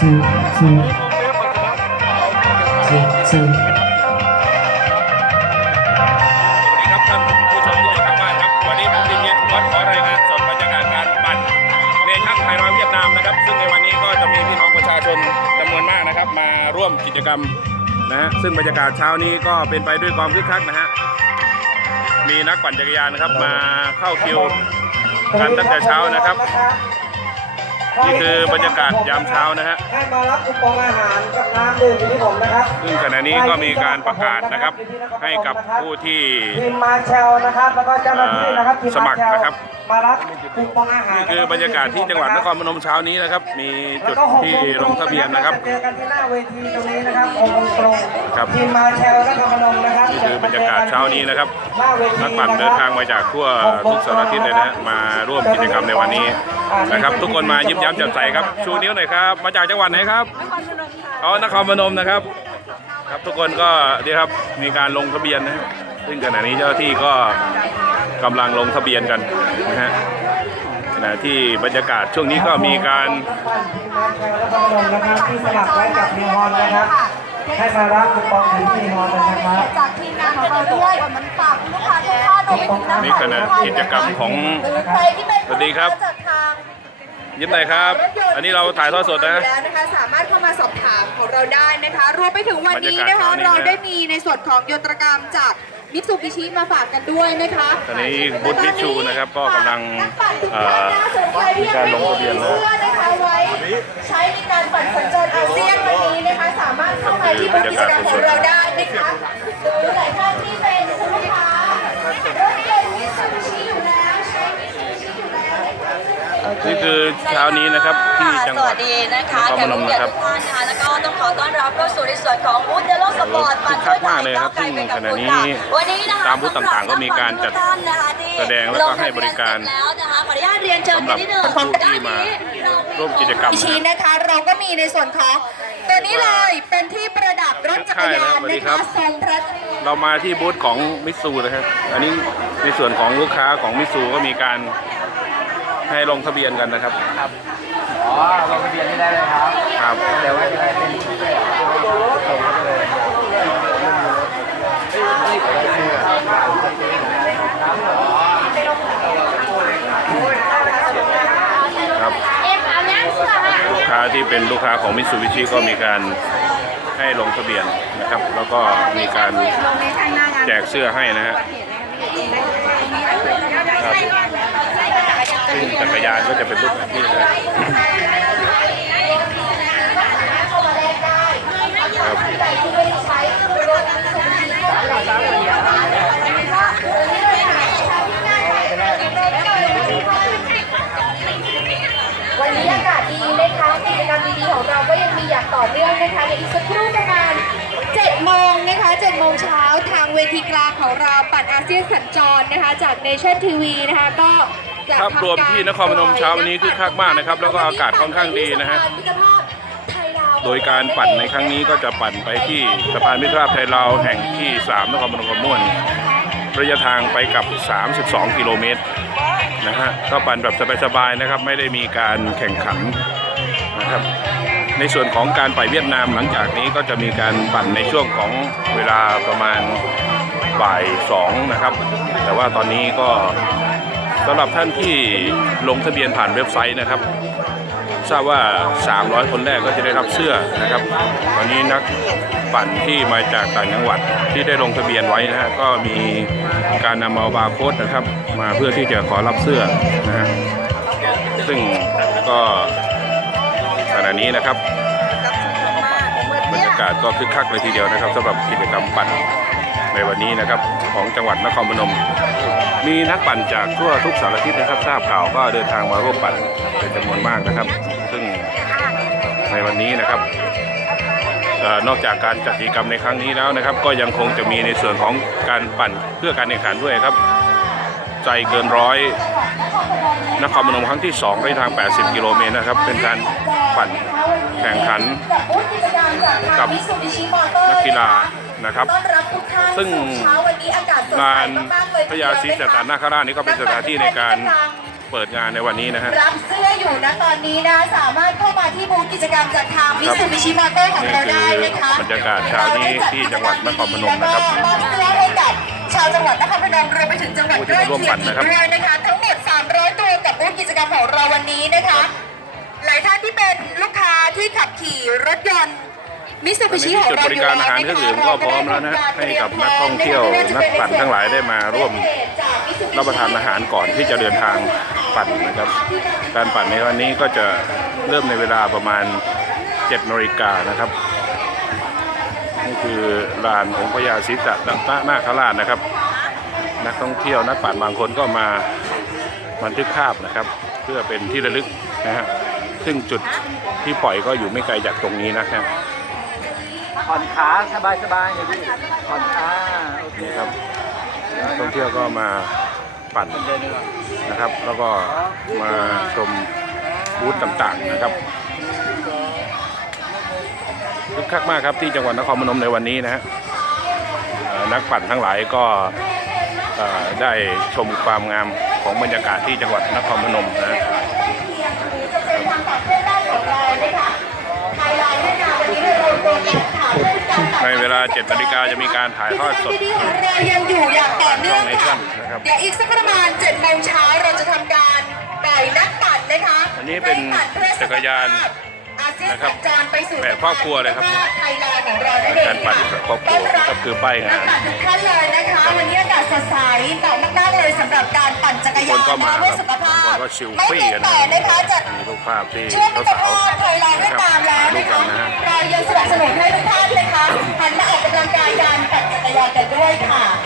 two two two two สวัสดีครับท่านผู้ชมที่อยู่ทางบ้านครับ วันนี้ผมดีเจวัดขอรายงานสดบรรยากาศการปั่นเนชั่นไทยร้อยเวียดนามนะครับ ซึ่งในวันนี้ก็จะมีพี่น้องประชาชนจำนวนมากนะครับ มาร่วมกิจกรรมนะฮะซึ่งบรรยากาศเช้านี้ก็เป็นไปด้วยความคึกคักนะฮะมีนักปั่นจักรยานนะครับมาเข้าคิวกันตั้งแต่เช้านะครับ นี่คือบรรยากาศยามเช้านะฮะให้มารับคูปองอาหารกับน้ำดื่มอยู่ที่ผมนะครับซึ่งขณะนี้ก็มีการประกาศนะครับ ให้กับผู้ที่ทีมมาเชลนะครับแล้วก็เจ้าหน้าที่นะครับทีมสมัครนะครับ มารับคูปองอาหารนี่คือบรรยากาศที่จังหวัดนครพนมเช้านี้นะครับ มีจุดที่ลงทะเบียนนะครับเจอกันที่หน้าเวทีตรงนี้นะครับองค์ตรงครับทีมมาเชลนครพนมนะครับนี่คือบรรยากาศเช้านี้นะครับหน้าเวทีนักปั่นเดินทางมาจากทั่วทุกสารทิศเลยนะฮะมาร่วมกิจกรรมในวันนี้นะครับ ทุกคนมายิ้มแย้มแจ่มใสครับชูนิ้วหน่อยครับ มาจากจังหวัดไหนครับอ๋อนครพนมนะครับ ครับทุกคนก็นี่ครับมีการลงทะเบียนนะฮะซึ่งขณะนี้เจ้าหน้าที่ก็ กำลังลงทะเบียนกันนะฮะขณะที่บรรยากาศช่วงนี้ก็มีการปั่นทีมมาเชลนครพนมนะครับที่สมัครไว้กับนิวฮอนนะครับให้มารับคูปองถึงที่นิวฮอนเลยนะครับจากทีมงานของเราด้วยมันฝากลูกค้าทุกท่านรวมไปถึงนักนี่ขณะกิจกรรมของใครที่เป็นสวัสดีครับจากทางยิ้มหน่อยครับ อันนี้เราถ่ายทอดสดนะแล้วนะคะสามารถเข้ามาสอบถามของเราได้นะคะ รวมไปถึงวันนี้บรรยากาศนะคะเช้านี้นะเราได้มีในส่วนของโยนตรกรรมจาก มิตซูบิชิมาฝากกันด้วยนะคะตอนนี้บูธมิตซูนะครับก็กำลังนักปั่นทุกเอ่ท่านอนะส่วนใครที่ยังไม่มีเสื้อนะคะไว้ใช้ในการปั่นสัญจรอาเซียนวันนี้นะคะสามารถเข้ามาที่บูธกิจกรรมของเราได้นะคะหรือหลายท่านที่เป็นลูกค้ารถยนต์มิตซูบิชิอยู่แล้วใช้มิตซูบิชิอยู่แล้วนะคะนี่คือเช้านี้นะครับที่จังหวัดสวัสดีนะคะนครพนมนะครับแขกผู้เกียรติทุกท่านนะคะแล้วก็ต้องขอต้อนรับเข้าสู่ในส่วนของบูธเดลโลสปอร์ต คึกคักมากเลยครับซึ่งขณะนี้วันนี้นะคะตามบูธต่างๆก็มีการจัดสำหบนักปั่นทุกท่านนะคะที่แสดงแล้วก็ให้บริการลงทะเบียนเสจแล้วนะคะขออนุญาตเรียนเชิญสำหรับนิดนึงผู้ที่มาร่วมกิจกรรมมิชินะคะ เราก็มีในส่วนของตัวนี้เลยเป็นที่ประดับรถจักรยานสวัสดีนะครัคะบทรงพระตรีเรามาที่บูธของมิตซูนะครับอันนี้ในส่วนของลูกค้าของมิตซูก็มีการให้ลงทะเบียนกันนะครับ อ๋อ ลงทะเบียนไม่ได้เลยครับ ครับแต่ว่าจะได้เป็นชุดเลยเหรอส่งเข้าไปเลย ครับลูกค้า ที่เป็นลูกค้าของมิตซูบิชิก็มีการให้ลงทะเบียนนะครับ แล้วก็มีการแจกเสื้อให้นะฮะครับซึ่งจักรยานก็จะเป็นรูปแบบนี้เลยครับ กิจกรรมดีๆของเราก็ยังมีอย่างต่อเนื่องนะคะในอีกสักครู่ประมาณ7โมงนะคะ7โมงเช้าทางเวทีกลางของเราปั่นอาเซียนสัญจรนะคะจากเนชั่นทีวีนะคะก็จะภาพรวมที่นครพนมเช้าวันนี้คึกคักมากนะครับ แล้วก็อากาศค่อนข้างดีนะฮะโดยการปั่นในครั้งนี้ก็จะปั่นไปที่สะพานมิตรภาพไทยลาวแห่งที่ 3 นครพนมกำม่วนระยะทางไปกับ 32 กิโลเมตรนะฮะก็ปั่นแบบสบายๆนะครับ ไม่ได้มีการแข่งขัน นะครับ ในส่วนของการไปเวียดนามหลังจากนี้ก็จะมีการปั่นในช่วงของเวลาประมาณบ่าย2นะครับ แต่ว่าตอนนี้ก็สำหรับท่านที่ลงทะเบียนผ่านเว็บไซต์นะครับ ทราบว่า 300 คนแรกก็จะได้รับเสื้อนะครับตอนนี้นักปั่นที่มาจากต่างจังหวัดที่ได้ลงทะเบียนไว้นะฮะก็มีการนำเอาบาร์โค้ดนะครับ มาเพื่อที่จะขอรับเสื้อนะฮะซึ่งก็ ขณะนี้นะครับบรรยากาศก็คึกคักเลยทีเดียวนะครับสำหรับกิจกรรมปั่นในวันนี้นะครับของจังหวัดนครพนม มีนักปั่นจากทั่วทุกสารทิศนะครับ ทราบข่าวก็เดินทางมาร่วมปั่นเป็นจำนวนมากนะครับ ซึ่งในวันนี้นะครับออนอกจากการจัดกิจกรรมในครั้งนี้แล้วนะครับ ก็ยังคงจะมีในส่วนของการปั่นเพื่อการแข่งขันด้วยครับ ใจเกินร้อยนครพนมครั้งที่2ระยะทาง 80 กิโลเมตรนะครับ เป็นการปั่นแข่งขันกับนักกีฬานะครับต้อนรับทุกท่านซึ่งสู่เช้าวันนี้อากาศสดใสงานมากๆเลยพญาศรีสัตนาคราชนี่ก็เป็นสถานที่ในการเปิดงานในวันนี้นะฮะรับเสื้ออยู่นะตอนนี้นะสามารถเข้ามามาที่บูธกิจกรรมจัดทำมิสูบิชิมอเตอร์ของเราได้นะคะนี่คือบรรยากาศเช้านี้ที่จังหวัดนครพนมนะครับ ชาวจังหวัดนครพนมรวมไปถึงจังหวัดผู้ที่ใกล้มาร่วมเคียปั่งนอีนะกครับด้วยนะคะ ทั้งหมด 300 ตัวกับบูธกิจกรรมของเราวันนี้นะคะ หลายท่านที่เป็นลูกค้าที่ขับขี่รถยนต์มิสูบิชิของจุดเราบริการอาหารเครื่องดื่มก็พร้อมแล้วนะให้กับนักท่องเที่ยวนักปั่นทั้งหลายได้มาร่วมรับประทานอาหารก่อนที่จะเดินทางปั่นนะครับ การปั่นในวันนี้ก็จะเริ่มในเวลาประมาณ7นาฬิกานะครับ นี่คือลานองค์พญาศรีสัตนาคราชนะครับ นักท่องเที่ยวนักปั่นบางคนก็มาบันทึกภาพนะครับ เพื่อเป็นที่ระลึกนะฮะซึ่งจุดที่ปล่อยก็อยู่ไม่ไกลจากตรงนี้นะครับผ่อนขาสบายสบายๆอย่างนี้ผ่อนขาโอเคนี่ครับนักท่องเที่ยวก็มาปั่นเดินดีกว่านะครับ แล้วก็มาชมบูธต่างๆนะครับ คึกคักมากครับที่จังหวัดนครพนมในวันนี้นะฮะเอ่อนักปั่นทั้งหลายก็เอ่อได้ชมความงามของบรรยากาศที่จังหวัดนครพนมนะฮะเป็นทางต่อเส้นได้ของเรานะคะไฮไลท์ด้วยนะวันนี้เราโปรแกรมข่าวเรื่องการตัดในเวลา7นาฬิกาจะมีการถ่ายทอดสดดีๆของเรายังอยู่อย่างต่อเนื่องค่ะนะครับเดี๋ยวอีกสักประมาณ7โมงเช้าเราจะทำการปล่อยนักปั่นนะคะอันนี้เป็นจักรยานอาเซีย นนะครับสัญจรไปสู่แบบครอบครัวเลยครับไทยแลนด์ของเราได้เลยการปั่นแบบครอบครัวก็คือป้ายงานนักปั่นทุกท่านเลยนะคะวันนี้อากาศสดใสเหมาะมากๆเลยสำหรับการปั่นจักรยานคนก็มาเพื่อสุขภาบางพคนก็ชิลไม่ฟี่เพียกันงนะแต่นะคะจะมีรูปภาพที่ช่วงมิตรสาวภาพไทยแลนด์ไม่ตามแล้วรูนะปกัคะนนะฮะเรายังสนับสนุนให้ทุกท่านนะคะหันมาออกกำลังกายการปั่นจักรยานกันด้วยค่ะนี่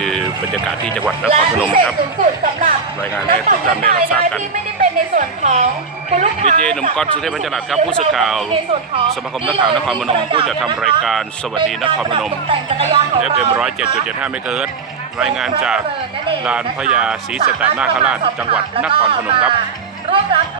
คือบรรยากาศที่จังหวัดนคและรพนพิมเศษครับสูงสุดสำหรับรายงานให้ทุกท่านได้รับทราบกันที่ไม่ได้เป็นในส่วนของคุณลูกค้าดีเจหนุ่มก๊อตสุเทพพัชรรัตน์ครับผู้สื่อข่าวสมาคมนักข่าวนครพนมผู้จัดทำรายการสวัสดีนครพนม FM 107.75เมกะเฮิรตซ์รายงานจากลานพญาศรีสตตนาคราชจังหวัดนครพนมครับร่วมรับ